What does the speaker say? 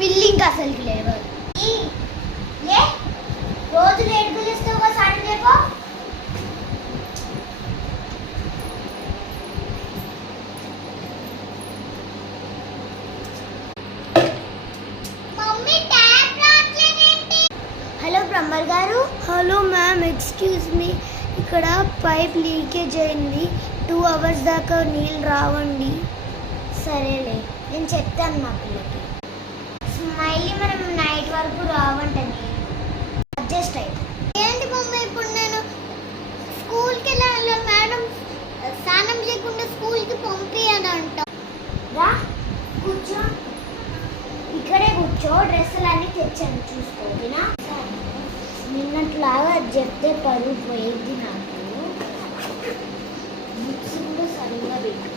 పిల్లి ఇంకా అసలుకి లేవు. ఏ రోజు లేట్ పిలుస్తావు కదా సాటర్డేకో. మమ్మీ ట్యాప్ రాట్లేదేంటి? హలో ప్లంబర్ గారు. హలో మ్యామ్, ఎక్స్క్యూజ్ మీ, ఇక్కడ పైప్ లీకేజ్ అయింది. 2 hours దాకా నీళ్ళు రావండి. సరేలే, నేను చెప్తాను మా పిల్లకి. స్మైలీ మనం నైట్ వరకు రావంటని అడ్జస్ట్ అయ్యి. ఏంటి మమ్మీ ఇప్పుడు నేను స్కూల్కి వెళ్ళాలి, మేడం స్నానం చేయకుండా స్కూల్కి పంపించనంట. రా కూర్చో, ఇక్కడే కూర్చో. డ్రెస్సులు అన్నీ తెచ్చాను చూసుకోనా. నిన్నట్లాగా చెప్తే పరువు పోయేది నాకు. బుక్స్ కూడా సరిగ్గా పెట్టు.